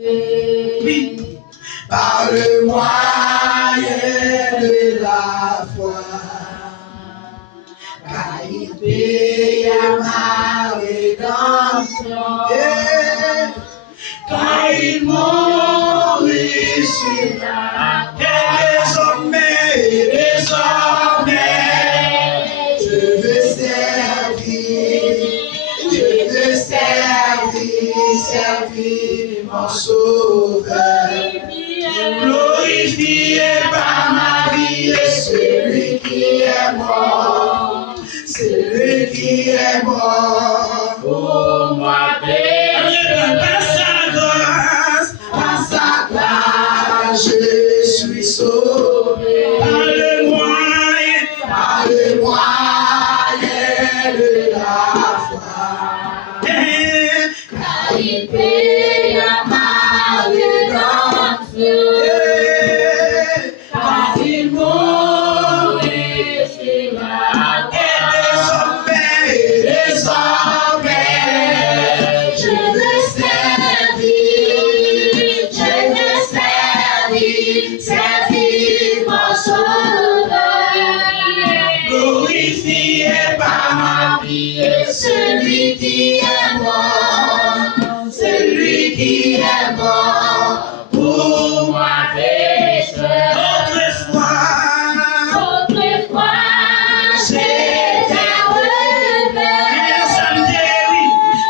Oui. Par le moyen de la foi, car il paye ma rédemption. Quand il mourut sur la terre, désormais, je veux servir mon sauveur. Glorifié par ma vie, celui qui est mort, pour moi péché. Par sa grâce, je suis sauvé. Par le moyen de la foi, car il paye ma rédemption. Quand il mourut sur la terre, désormais, je veux servir mon sauveur. Glorifié par ma vie, celui qui est mort pour moi pécheur. Autrefois, j'étais rebelle,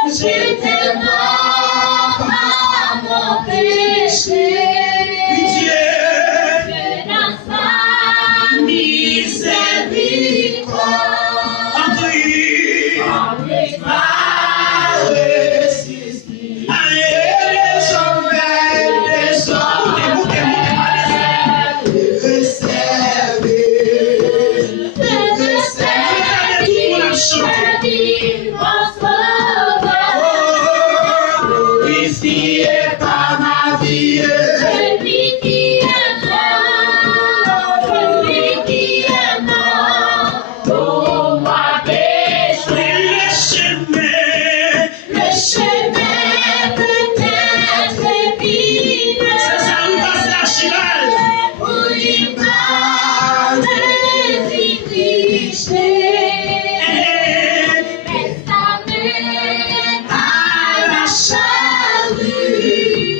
j'étais mort à mon péché. Mais dans sa miséricorde, en ma ressuscité. Glorifié par ma vie, celui qui est mort, pour moi péché. Le chemin peut être épineux, pour l'image de tricher. Mais ça mène à la charrue.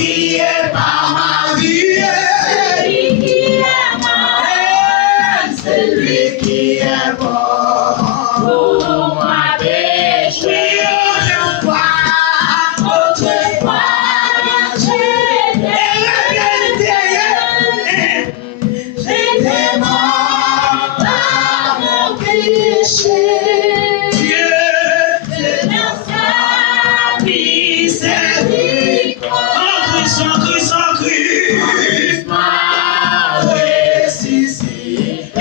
glorifié par ma vie. C'est lui qui est mort pour ma péché. Autrefois, j'étais mort par mon péché. Dieu, dans sa miséricorde, sans Christ m'a ressuscité.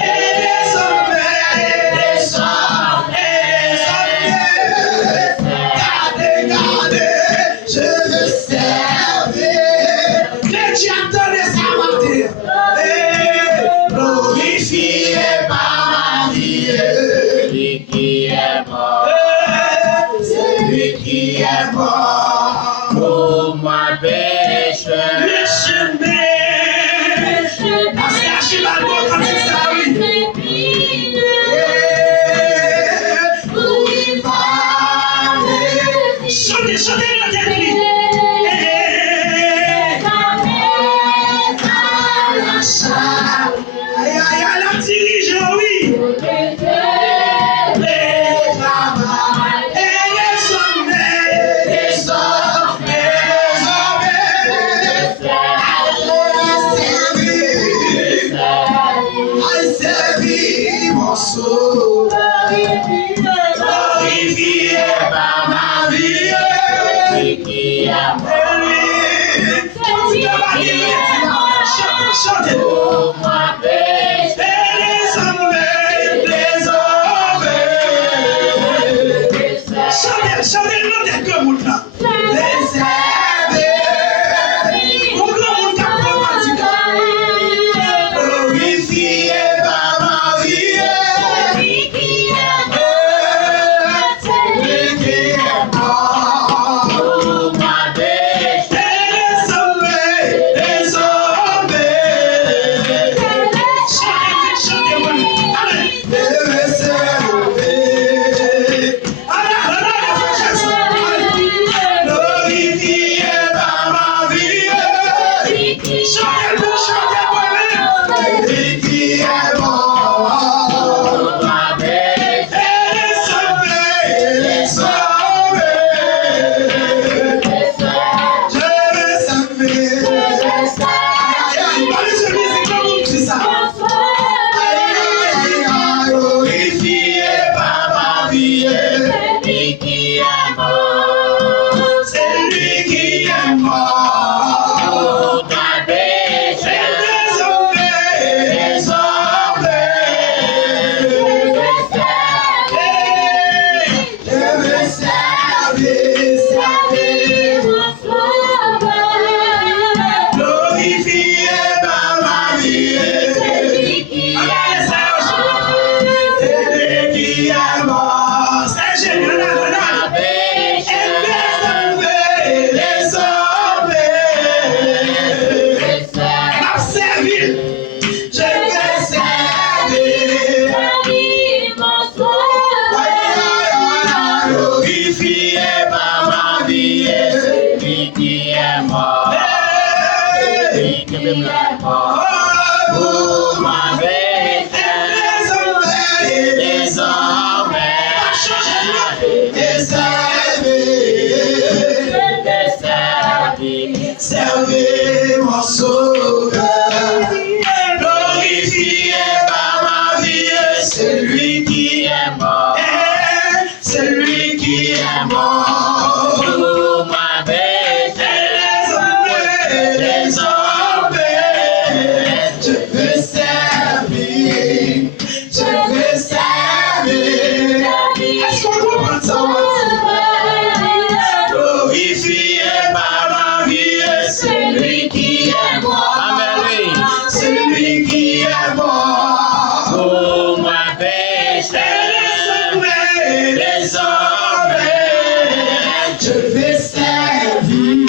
Je veux servir. Les dieux attendent sa matin. Glorifié par ma vie. Celui qui est mort. Celui qui est mort pour ma péché. Le chemin. Parce qu'Archibald quand c'est ça, oui. Chantez la tête, lui. Aïe, aïe, aïe, la dirigeant, oui. Les travail et les hommes. Aïe, servi mon saut. Glorifié par ma vie. Qui est chantez pour ma péché. Les hommes. Chantez le nom des grands moules là. Les servir. Mon grand moule qui a pratiqué. Glorifié par ma vie. Celui qui est mort. Celui qui est mort pour ma péché. Les hommes. Chantez-moi. Allez. Glorifié par ma vie. Chantez-moi. Celui qui est mort pour ma péché. Les hommes. Je veux servir. Allez, je musique comme vous, c'est ça. Glorifié par ma vie. Celui qui est mort. Celui qui est mort pour ta péché. Les hommes. Je veux servir. Glorifié par ma vie. Celui qui est mort. C'est génial, les hommes. M'a servi. Je vais servir. Glorifié par ma vie. Celui qui est mort. Celui qui est mort pour ma péché. Les hommes. Servez mon sauveur. Glorifié par ma vie. Celui qui est mort. Celui qui est mort pour ma péché. Les hommes. Je veux servir. Je veux servir. Est-ce qu'on comprend ça? Glorifié par ma vie. Celui qui est mort. Celui qui est mort pour ma péché. Les hommes. Je veux servir.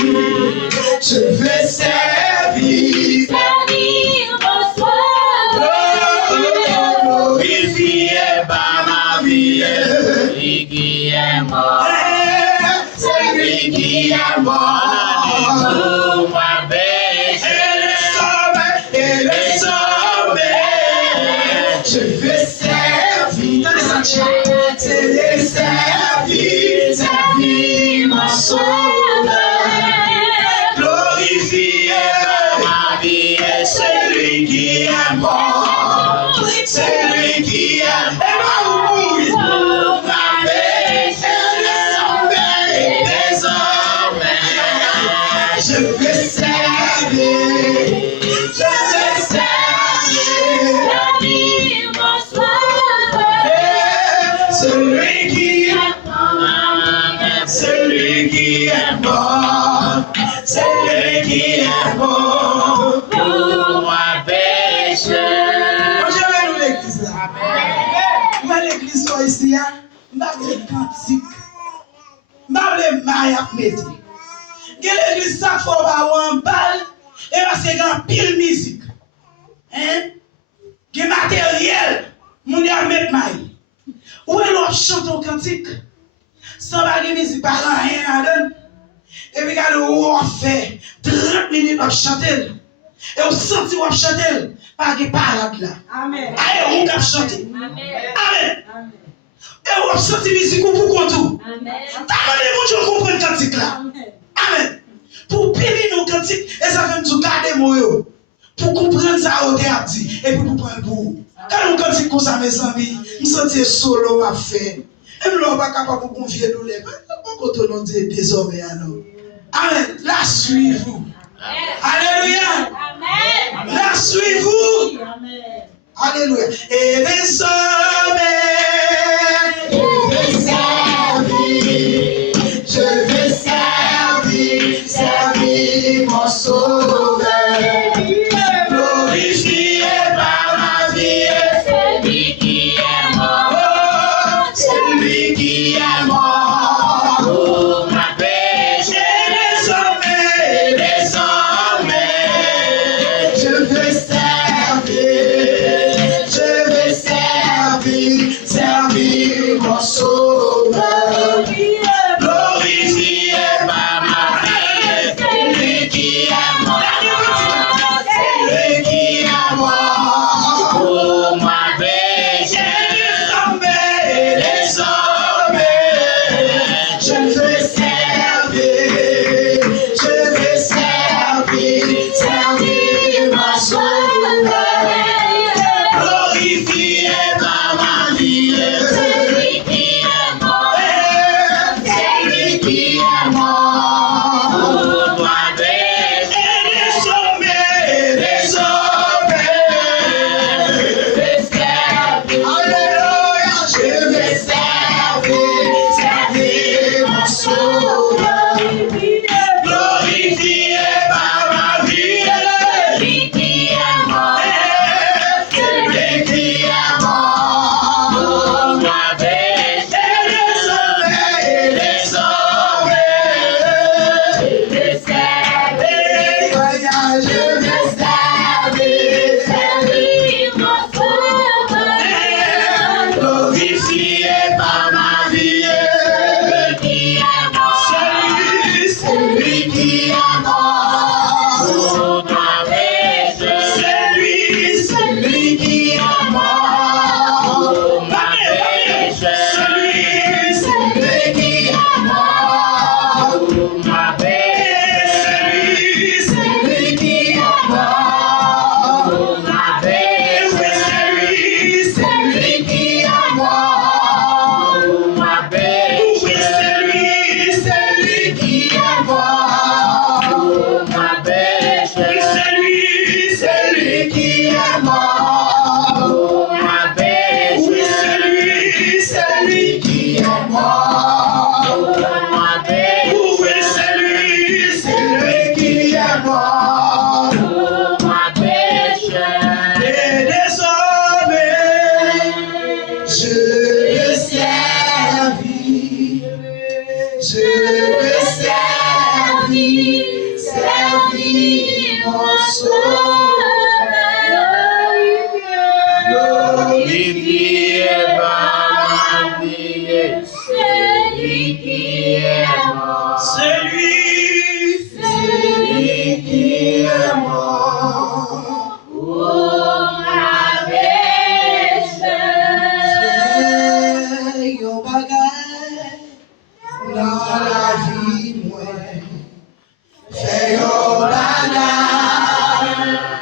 Je veux servir. Glorifié par ma vie. Celui qui est mort. Celui qui est mort pour ma je veux servir, je veux servir mon sauveur, celui qui est bon, celui qui est bon, celui qui est bon pour moi pécheur. Je vais nous l'église là. Moi l'église ici, je vais vous cantique. Je vais vous mettre. L'église ça faut avoir un bal et c'est grand pile musique. Hein? Qui matériel, mon y a mettre maille. Où est l'on chante au cantique? Sans baguette musique pas rien à donner. Et puis quand on fait 30 minutes on chante et on senti on chante pas de parade là. Amen. Allez, on va chanter. Amen. Amen. Et on senti musique pour tout. Amen. T'as mon Dieu comprendre cantique là. Amen. Pour périr nos cantiques, et ça fait nous garder mon yo. Pour comprendre ça, on a dit, et puis pour prendre pour vous. Quand on cantique comme ça, mes amis, nous sentons solo à faire. Et nous ne sommes pas capables de confier nous les mains. Pourquoi on dit désormais à nous? Amen. La suivez-vous. Alléluia. Amen. La suivez-vous. Amen. Alléluia. Et désormais, je veux servir mon sauveur, glorifié par ma vie, celui qui est mort, celui qui est mort pour ma péché. Désormais, je veux servir mon sauveur. Fais yo bagay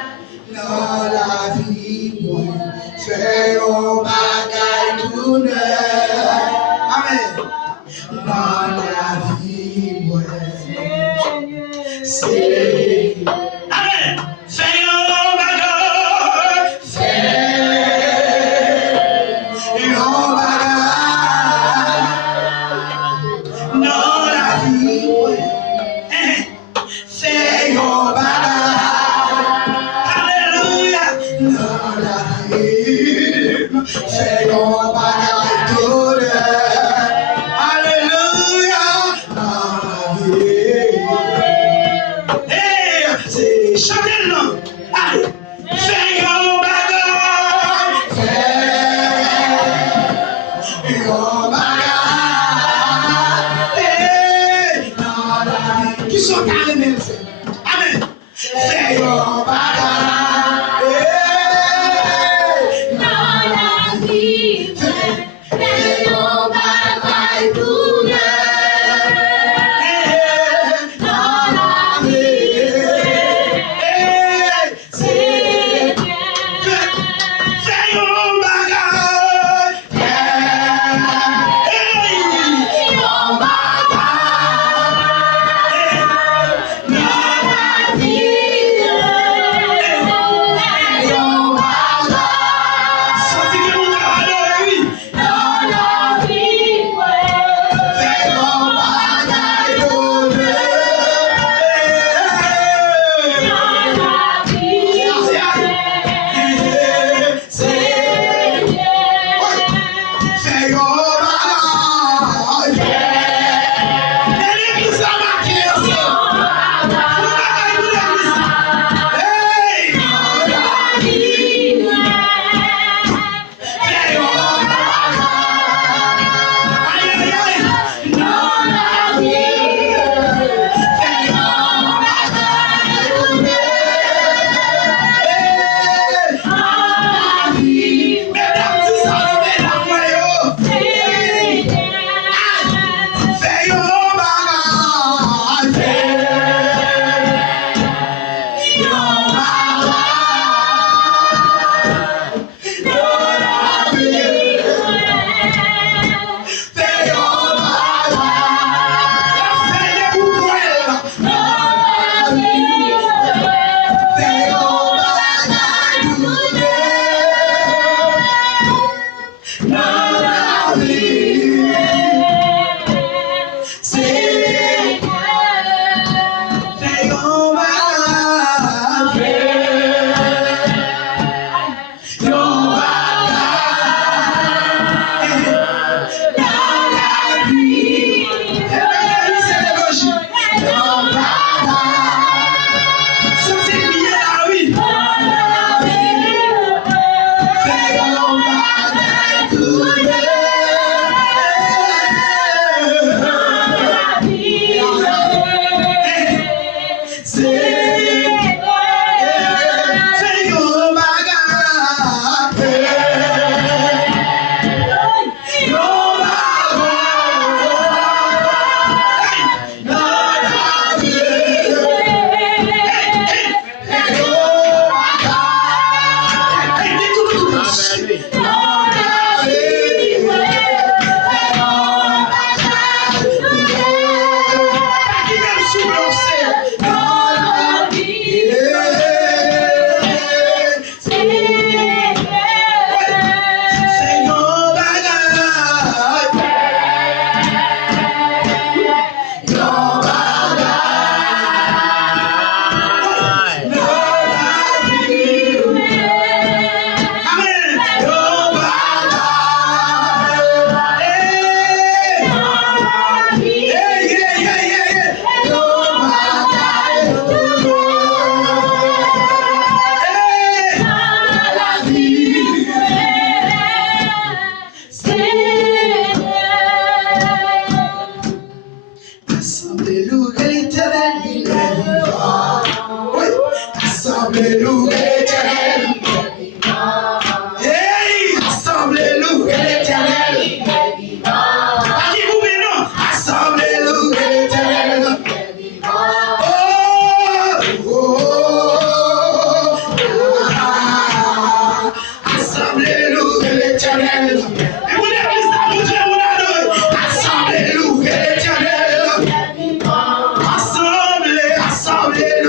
Assemblez-nous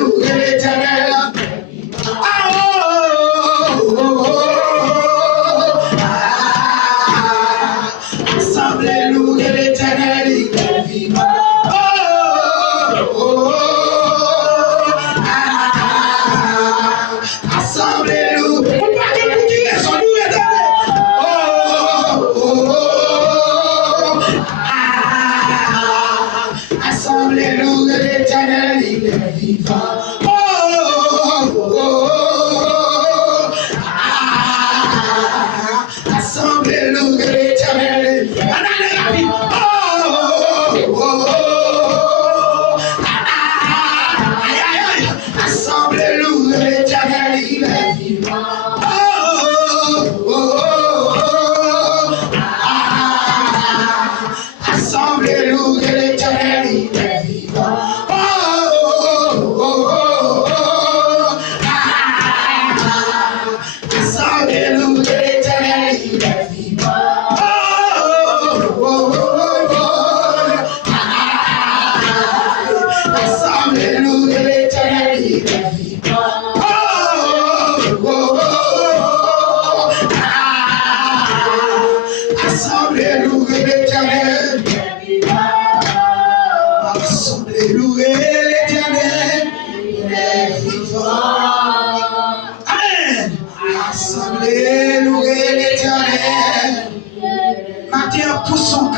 Matin, poussons